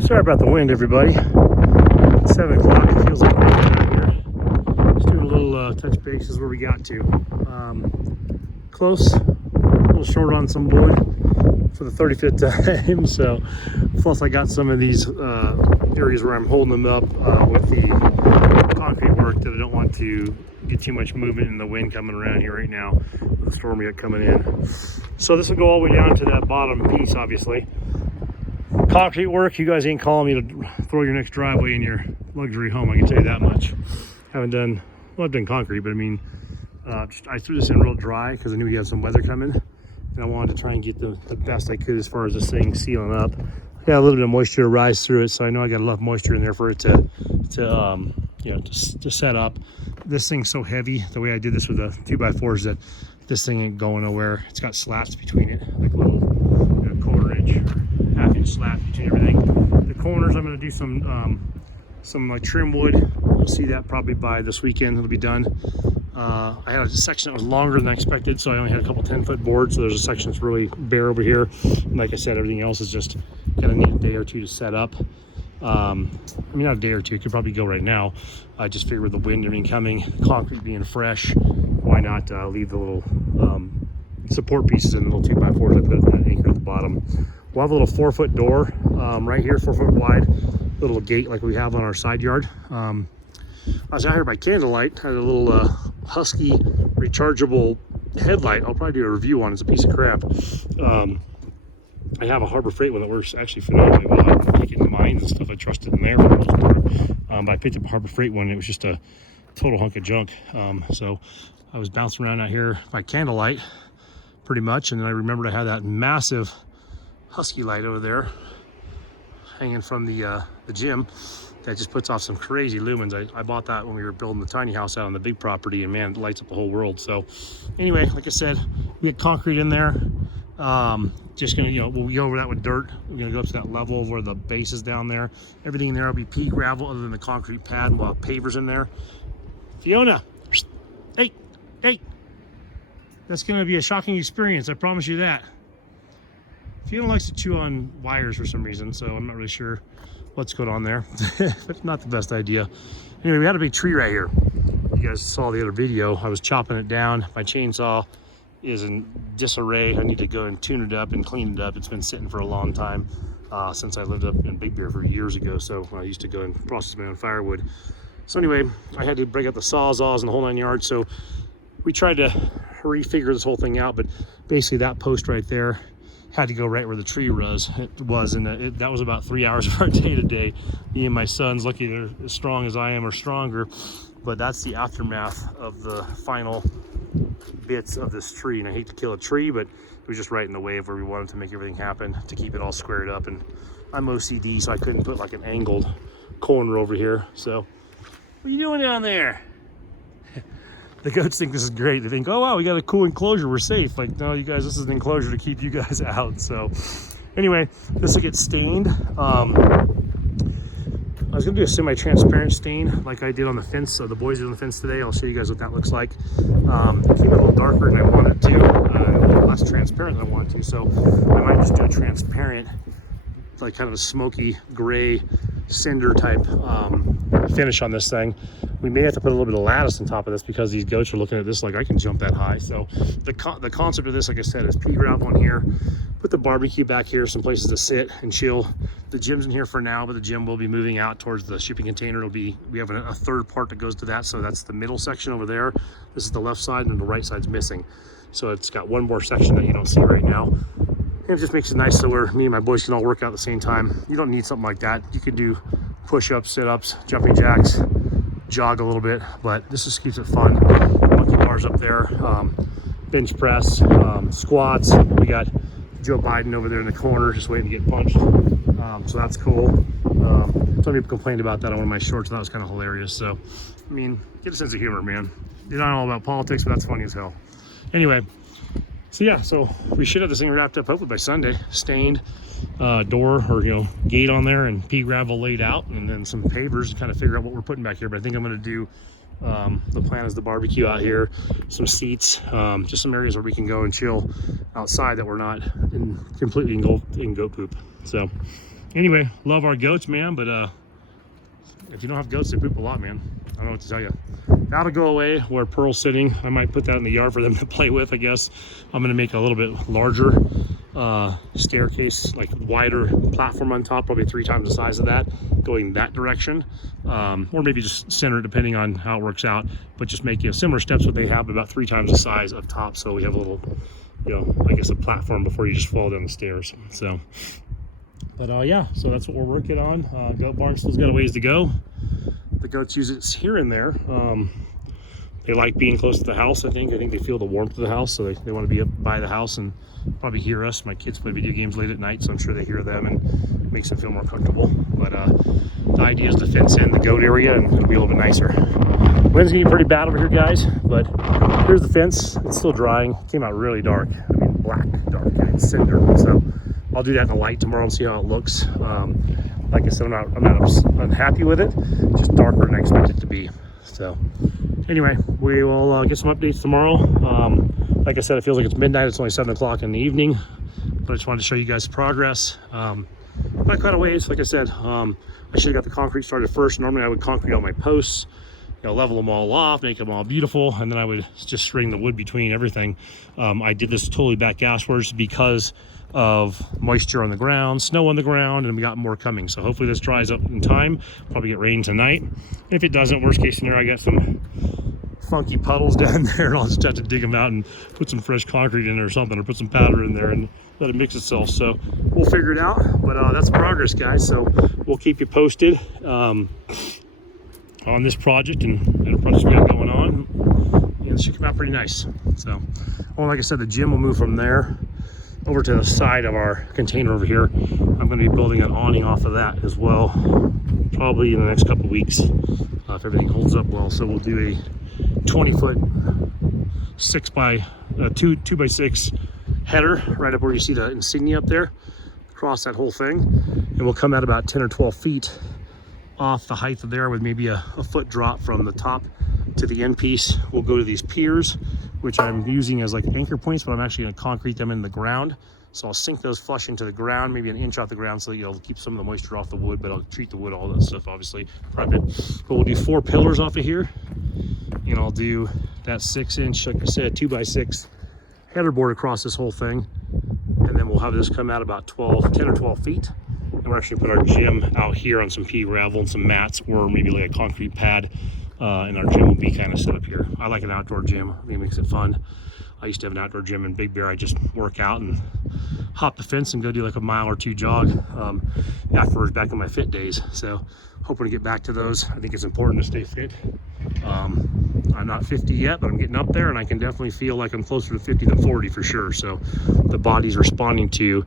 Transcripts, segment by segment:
Sorry about the wind, everybody. It's 7 o'clock. It feels like a long time here. Just doing a little touch base. This is where we got to. Close, a little short on some wood for the 35th time. So, plus I got some of these areas where I'm holding them up with the concrete work that I don't want to get too much movement in the wind coming around here right now with the storm we got coming in. So this will go all the way down to that bottom piece, obviously. Concrete work, you guys ain't calling me to throw your next driveway in your luxury home, I can tell you that much. Haven't done, well, I've done concrete, but I mean, I threw this in real dry because I knew we had some weather coming, and I wanted to try and get the best I could as far as this thing sealing up. I got a little bit of moisture to rise through it, so I know I got enough moisture in there for it to set up. This thing's so heavy, the way I did this with the 2x4s, that this thing ain't going nowhere. It's got slats between it, like little quarter-inch or half-inch slats between everything. The corners, I'm going to do some like trim wood. We'll see that probably by this weekend. It'll be done. I had a section that was longer than I expected, so I only had a couple 10-foot boards. So there's a section that's really bare over here. And like I said, everything else is just gonna need a day or two to set up. I mean, not a day or two. It could probably go right now. I just figured with the wind and everything coming, concrete being fresh, why not leave the little support pieces in the little 2x4s I put an anchor at the bottom. We'll have a little 4-foot door right here, 4-foot wide, little gate like we have on our side yard. I was out here by candlelight, had a little Husky rechargeable headlight. I'll probably do a review on it. It's a piece of crap. I have a Harbor Freight one that works actually phenomenally well. I take it in mines and stuff. I trusted in there for the most part. But I picked up a Harbor Freight one and it was just a total hunk of junk. So I was bouncing around out here by candlelight pretty much, and then I remembered I had that massive Husky light over there hanging from the gym that just puts off some crazy lumens. I bought that when we were building the tiny house out on the big property, and man, it lights up the whole world. So anyway, like I said, we had concrete in there. Just gonna, we'll go over that with dirt. We're gonna go up to that level where the base is down there. Everything in there will be pea gravel other than the concrete pad. We'll have pavers in there. Fiona, hey, that's gonna be a shocking experience, I promise you that. Fiona likes to chew on wires for some reason, so I'm not really sure what's going on there. But not the best idea. Anyway, we had a big tree right here. You guys saw the other video. I was chopping it down. My chainsaw is in disarray. I need to go and tune it up and clean it up. It's been sitting for a long time since I lived up in Big Bear for years ago. So I used to go and process my own firewood. So anyway, I had to break out the sawzalls and the whole 9 yards. So we tried to refigure this whole thing out, but basically that post right there had to go right where the tree was. And that was about 3 hours of our day today. Me and my sons, lucky they're as strong as I am or stronger, but that's the aftermath of the final bits of this tree. And I hate to kill a tree, but it was just right in the way of where we wanted to make everything happen to keep it all squared up. And I'm OCD, so I couldn't put like an angled corner over here. So what are you doing down there? The goats think this is great. They think, oh wow, we got a cool enclosure, we're safe. Like, no, you guys, this is an enclosure to keep you guys out. So anyway, this will get stained. I was gonna do a semi-transparent stain like I did on the fence. So the boys did on the fence today. I'll show you guys what that looks like. Keep it a little darker than I want it to, a little less transparent than I want it to. So I might just do a transparent, like kind of a smoky gray cinder type finish on this thing. We may have to put a little bit of lattice on top of this because these goats are looking at this like I can jump that high. So the concept of this, like I said, is pea gravel in here. Put the barbecue back here, some places to sit and chill. The gym's in here for now, but the gym will be moving out towards the shipping container. We have a third part that goes to that. So that's the middle section over there. This is the left side, and then the right side's missing. So it's got one more section that you don't see right now. And it just makes it nice so where me and my boys can all work out at the same time. You don't need something like that. You could do push-ups, sit-ups, jumping jacks, jog a little bit, but this just keeps it fun. Monkey bars up there, bench press, squats. We got Joe Biden over there in the corner just waiting to get punched. So that's cool. Some people complained about that on one of my shorts. That was kind of hilarious. So, I mean, get a sense of humor, man. You're not all about politics, but that's funny as hell. Anyway, so yeah, so we should have this thing wrapped up hopefully by Sunday. Stained door or gate on there, and pea gravel laid out, and then some pavers to kind of figure out what we're putting back here. But I think I'm going to do the plan is the barbecue out here, some seats, just some areas where we can go and chill outside that we're not completely engulfed in goat poop. So Anyway, love our goats, man, but if you don't have goats, they poop a lot, man. I don't know what to tell you. That'll go away where Pearl's sitting. I might put that in the yard for them to play with, I guess. I'm gonna make a little bit larger staircase, like wider platform on top, probably 3 times the size of that, going that direction. Or maybe just center, depending on how it works out, but just make similar steps what they have, but about 3 times the size up top, so we have a little, I guess a platform before you just fall down the stairs. So, but yeah, so that's what we're working on. Goat barn still's got a ways to go. The goats use it here and there. They like being close to the house, I think. they feel the warmth of the house, so they want to be up by the house and probably hear us. My kids play video games late at night, so I'm sure they hear them and it makes them feel more comfortable. But the idea is to fence in the goat area and it'll be a little bit nicer. Wind's getting pretty bad over here, guys, but here's the fence. It's still drying. It came out really dark. I mean, black dark, it's cinder. So I'll do that in the light tomorrow and see how it looks. Like I said, I'm not unhappy with it. Just darker than I expect it to be. So anyway, we will get some updates tomorrow. Like I said, it feels like it's midnight. It's only 7 o'clock in the evening, but I just wanted to show you guys progress. By quite a ways. Like I said, I should have got the concrete started first. Normally I would concrete all my posts, level them all off, make them all beautiful, and then I would just string the wood between everything. I did this totally back asswards because of moisture on the ground, snow on the ground, and we got more coming. So hopefully this dries up in time. Probably get rain tonight. If it doesn't, worst case scenario, I got some funky puddles down there. I'll just have to dig them out and put some fresh concrete in there or something, or put some powder in there and let it mix itself. So we'll figure it out, but that's progress, guys. So we'll keep you posted on this project and the projects we got going on, and it should come out pretty nice. So, like I said, the gym will move from there over to the side of our container over here. I'm going to be building an awning off of that as well, probably in the next couple of weeks, if everything holds up well. So we'll do a 20-foot 2x6 header right up where you see the insignia up there, across that whole thing, and we'll come at about 10 or 12 feet off the height of there with maybe a foot drop from the top to the end piece. We'll go to these piers, which I'm using as like anchor points, but I'm actually going to concrete them in the ground. So I'll sink those flush into the ground, maybe an inch off the ground, so you'll keep some of the moisture off the wood, but I'll treat the wood, all that stuff, obviously, prep it. But we'll do 4 pillars off of here, and I'll do that 6-inch, like I said, 2x6 header board across this whole thing, and then we'll have this come out about 10 or 12 feet. And we're actually put our gym out here on some pea gravel and some mats, or maybe like a concrete pad, and our gym will be kind of set up here. I like an outdoor gym. I think it makes it fun. I used to have an outdoor gym in Big Bear. I just work out and hop the fence and go do like a mile or 2 jog afterwards, back in my fit days. So hoping to get back to those. I think it's important to stay fit. I'm not 50 yet, but I'm getting up there, and I can definitely feel like I'm closer to 50 than 40 for sure. So the body's responding to,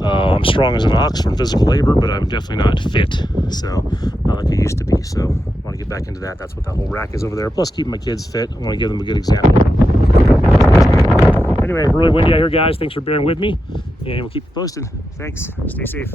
I'm strong as an ox from physical labor, but I'm definitely not fit. So not like I used to be. So I want to get back into that. That's what that whole rack is over there. Plus keeping my kids fit. I want to give them a good example. Anyway, really windy out here, guys. Thanks for bearing with me, and we'll keep you posted. Thanks. Stay safe.